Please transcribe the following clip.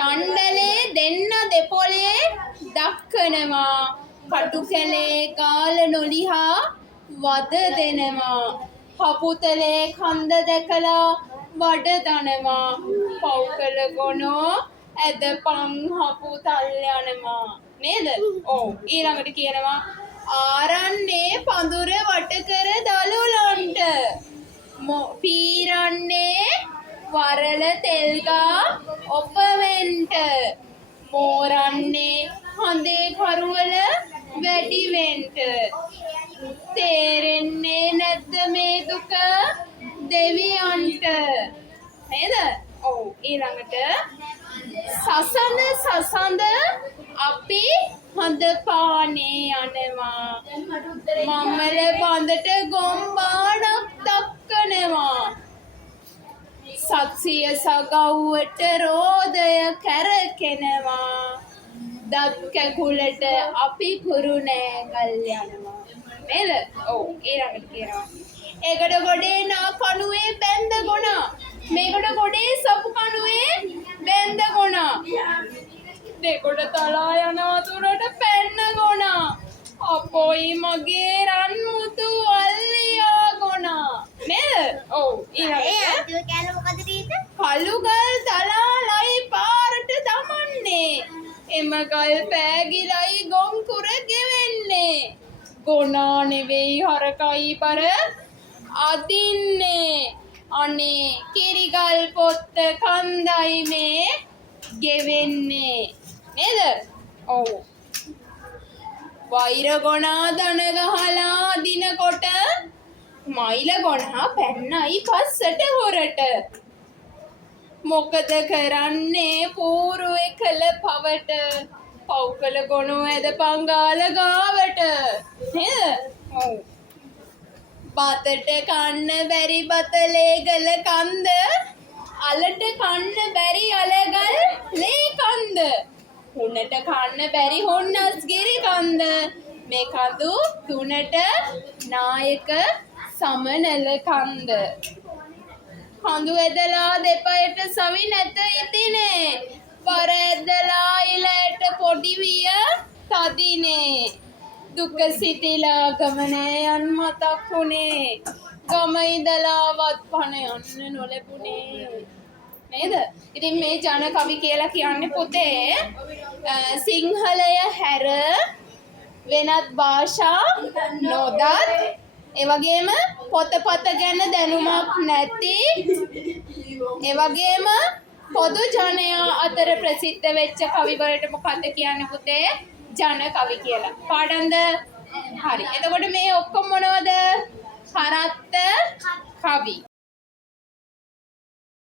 තණ්ඩලේ දෙන්න දෙපොලේ දක්කනවා කටු කැලේ කාල නොලිහා වද දෙනවා හපුතලේ කන්ද දැකලා වඩ දනවා පව්කල ගොනෝ ඇදපන් හපුතල් යනවා නේද? ඔව් ඊළඟට කියනවා ආරන්නේ පඳුර වට කර දලුලන්ට පීරන්නේ වරල තෙල්ගා ඔපවෙන්ට මෝරන්නේ හඳේ කරුවල වැඩිවෙන්ට තේරෙන්නේ නැද්ද මේ දුක දෙවියන්ට නේද? ඔව් ඊළඟට සසඳ අපි හඳ පානේ යනවා මම්මල බඳට ගොම්බාණක් දක්කනවා සක්සිය සගව්වට රෝදය කැරකෙනවා දත් කැකුලට අපි කුරුණෑගල් යනවා නේද? ඔව් ඊළඟට කියනවා ඒකට ගොඩේ නා කණුවේ බැඳ ගොනා මේකට ගොඩේ සපු කණුවේ බැඳ ගොනා දෙකොට තලා යන වතුරට පැන්න ගොනා අපොයි මගේ රන් මුතු අල්ලියා ගොනා නේද? ඔව් ඊළඟට කළුගල් තලාලයි පාරට දමන්නේ එම ගල් පෑගිලයි ගොංකුර ගෙවෙන්නේ ගොනා නෙවෙයි හරකයි බර අදින්නේ අනේ කිරිගල් පොත්ත කන්දයි මේ ගෙවෙන්නේ නේද? ඔව් වෛර ගොනා දන ගහලා දිනකොට මයිල ගොනා පැන්නයි පස්සට හොරට මොකද කරන්නේ පූරු එකල පවට පව්කල ගොනෝ ඇද පංගාල ගාවට නේද? ඔව් බතට කන්න බැරි බතලේ ගල කන්ද අලට කන්න බැරි අලගල් ලේ කන්ද හුනට කන්න බැරි හොන්නස් ගිරි කන්ද මේ කඳු තුනට නායක සමනල කන්ද කඳු ඇදලා දෙපයට සවි නැත ඉතිනේ පර ඇදලා ඉලයට පොඩි විය තදිනේ දුක සිතිලා ගමනේ යන් මතක් වුණේ ගම ඉඳලාවත් පණ යන්න නොලැබුණේ නේද? ඉතින් මේ ජන කවි කියලා කියන්නේ පුතේ සිංහලය හැර වෙනත් භාෂා නොදත් ඒ වගේම පොතපත ගැන දැනුමක් නැති ඒ වගේම පොදු ජනයා අතර ප්‍රසිද්ධ වෙච්ච කවි වලට මොකද්ද කියන්නේ පුතේ? ජන කවි කියලා. පාඩම්ද? හරි. එතකොට මේ ඔක්කොම මොනවද? කරත්ත කවි.